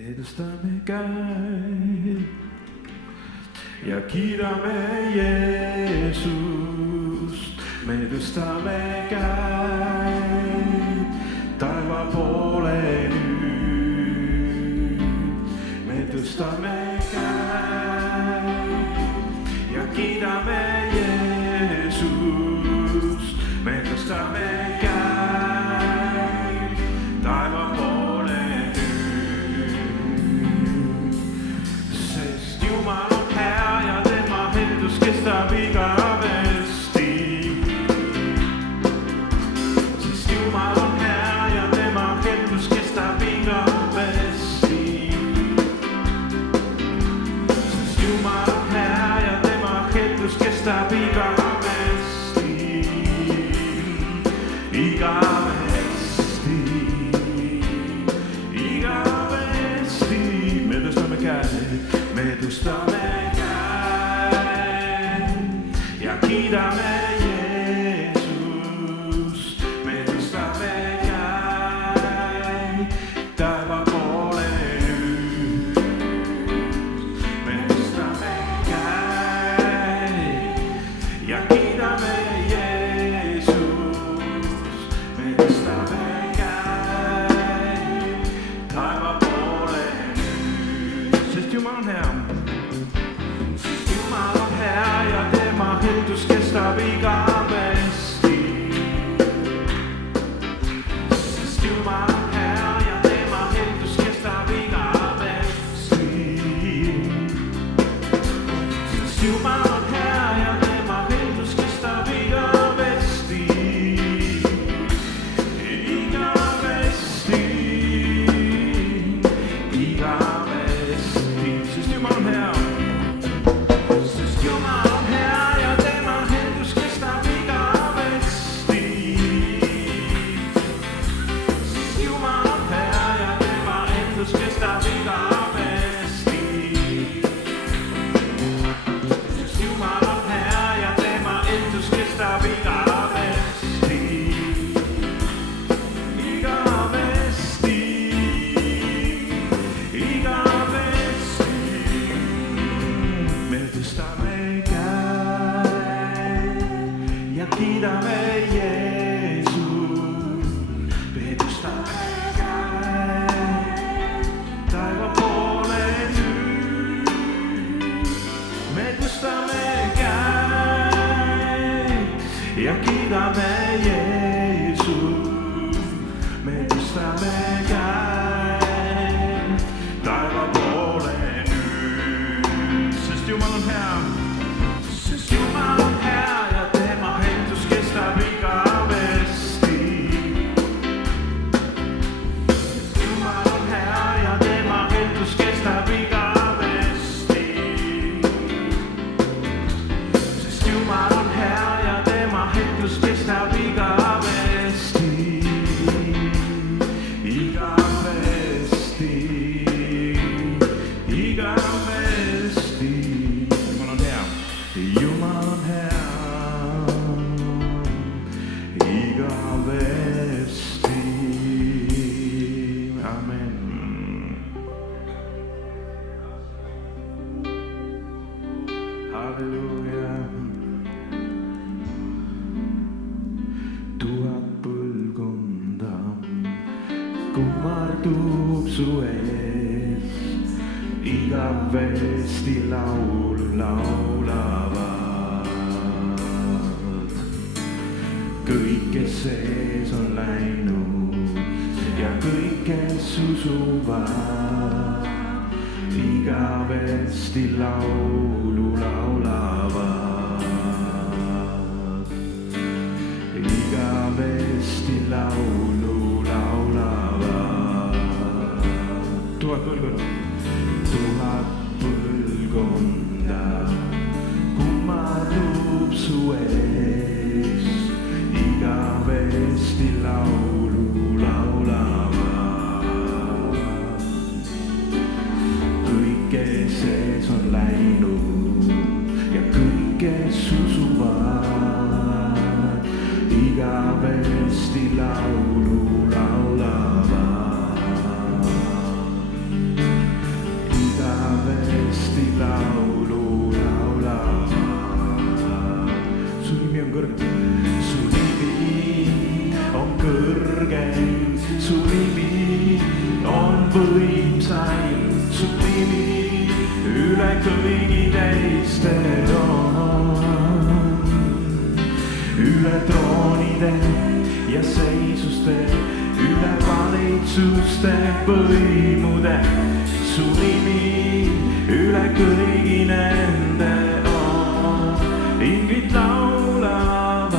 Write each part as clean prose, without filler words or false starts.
me tõstame käed ja kiidame Jeesust. Me tõstame käed taeva poole nüüd. Me tõstame käed ja kiidame Jeesust. Me tõstame käed taeva poole nüüd. Sest Jumal on hea ja tema heldus kestab igavesti. Sest Jumal on hea ja tema heldus kestab igavesti. Sest Jumal on hea ja tema heldus kestab igavesti. Igavesti, igavesti. Me tõstame käed, me tõstame käed ja kiidame Jeesust. Me tõstame käed taeva poole nüüd. Me tõstame käed ja kiidame Jeesust. Me tõstame käed taeva poole nüüd. Sest Jumal on hea. Sest Jumal on hea ja tema heldus kestab igavesti. Sest Jumal on hea ja tema heldus kestab igavesti. Sest Jumal on hea ja tema heldus kestab igavesti. Igavesti, igavesti. Sest Jumal on hea. Sest Jumal on hea ja tema heldus kestab igavesti. Sest Jumal on hea ja tema heldus kestab igavesti. Sest Jumal on hea ja tema heldus kestab igavesti. Igavesti, igavesti. Me tõstame käed ja kiidame Jeesust. Me tõstame käed taeva poole nüüd. Me tõstame käed ja kiidame Jeesust. Me tõstame käed taeva poole nüüd. Sest Jumal on hea. Sest Jumal on hea ja tema heldus kestab igavesti. Sest Jumal on hea ja tema heldus kestab igavesti. Sest Jumal on hea ja tema heldus kestab igavesti. Igavesti, igavesti. Jumal on hea. Jumal on hea. Igavesti. Amen. Halleluuja. 1000 põlvkonda kummardub su ees. Igavesti laulu laulavad. Kõik, kes sees on läinud ja kõik, kes usuvad. Igavesti laulu laulavad. Igavesti laulu laulavad. 1000 põlvkonda. 1000 põlvkonda kummardub su ees. Igavesti laulu laulavad. Kõik, kes sees on läinud ja kõik, kes usuvad. Igavesti laulu laulavad. kõrge. Su nimi on kõrgeim, su nimi on võimsaim, su nimi üle kõigi teiste on. Üle troonide ja seisuste, üle valitsuste võimude, su nimi üle kõigi nende on. Inglid laulavad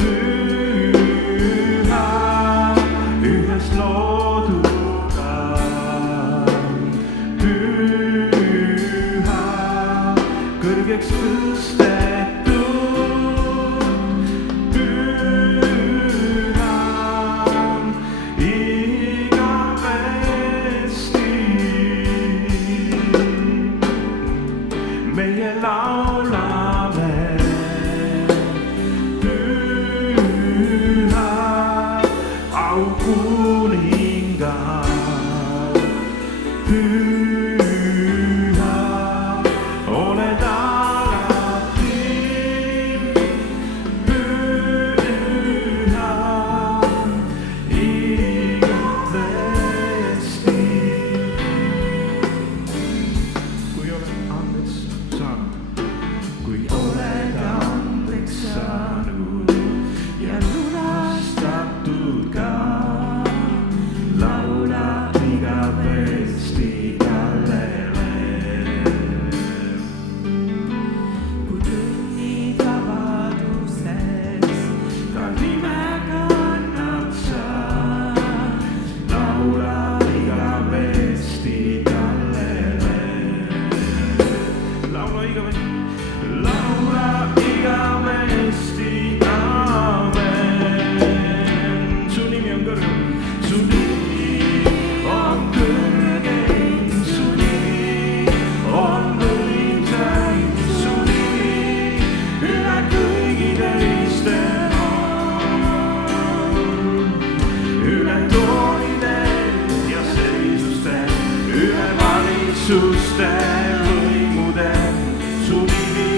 püha ühes looduga, püha kõrgeks tõstetud, püha igavesti. Meie laulame püha aukuningas, püha oled alati, püha igavesti. Kui oled andeks saanud, kui oled andeks saanud ja lunastatud ka, laula igavesti talle veel. Kui kõnnid vabaduses, Ta nime kannad sa, laula igavesti talle veel. Laula igavesti, laula igavesti ka veel. Su nimi on kõrgem, su nimi on kõrgeim, su nimi on võimsaim, su nimi üle kõigi teiste on. Üle troonide ja seisuste, üle valitsuste võimude, su nimi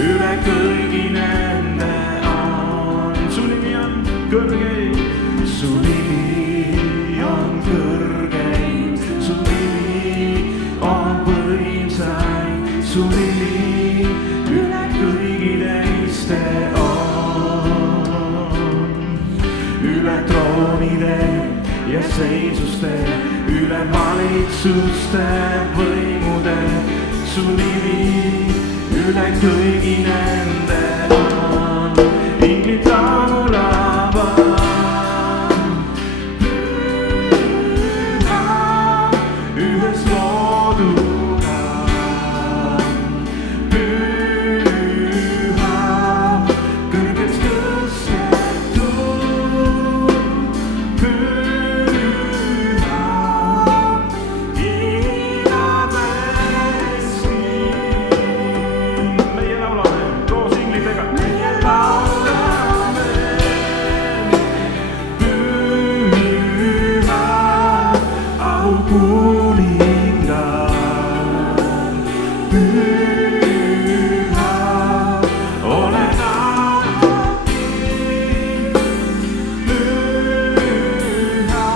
üle kõigi nende on. Su nimi on kõrgeim, su nimi on kõrgeim, su nimi on võimsaim, su nimi üle kõigi teiste on. Üle troonide ja seisuste, üle valitsuste võimude, su nimi üle kõigi nende on. Inglid laulavad püha ühes looduga, püha kõrgeks tõstetud, püha igavesti. Meie laulame koos inglitega. Meie laulame püha aukuningas, püha oled alati, püha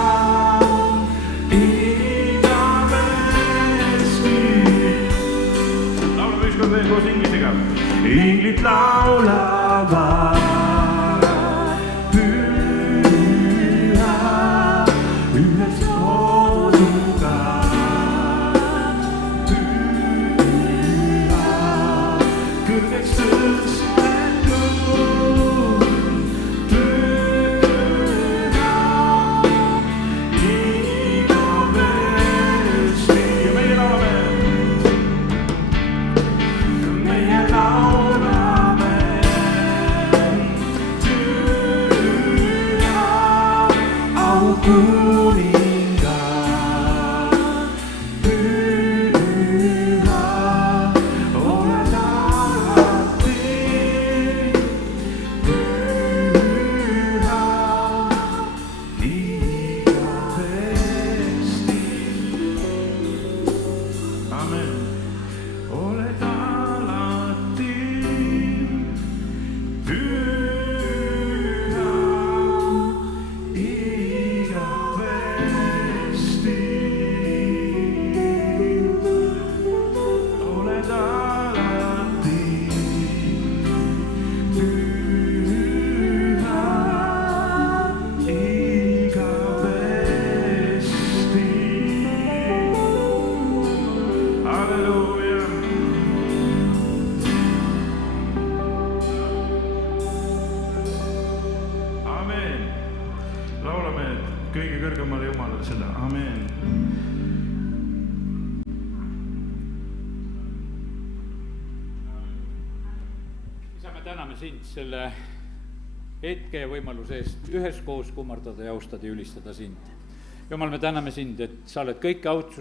igavesti. Laulame ükskord veel koos inglitega. Inglid laulavad püha ühes looduga, püha kõrgeks tõstetud, püha igavesti. Ja meie laulame, meie laulame amen. isa, me täname sind selle hetke ja võimaluse eest üheskoos kummardada ja austada ja ülistada sind. Jumal, me täname sind, et sa oled kõike autsust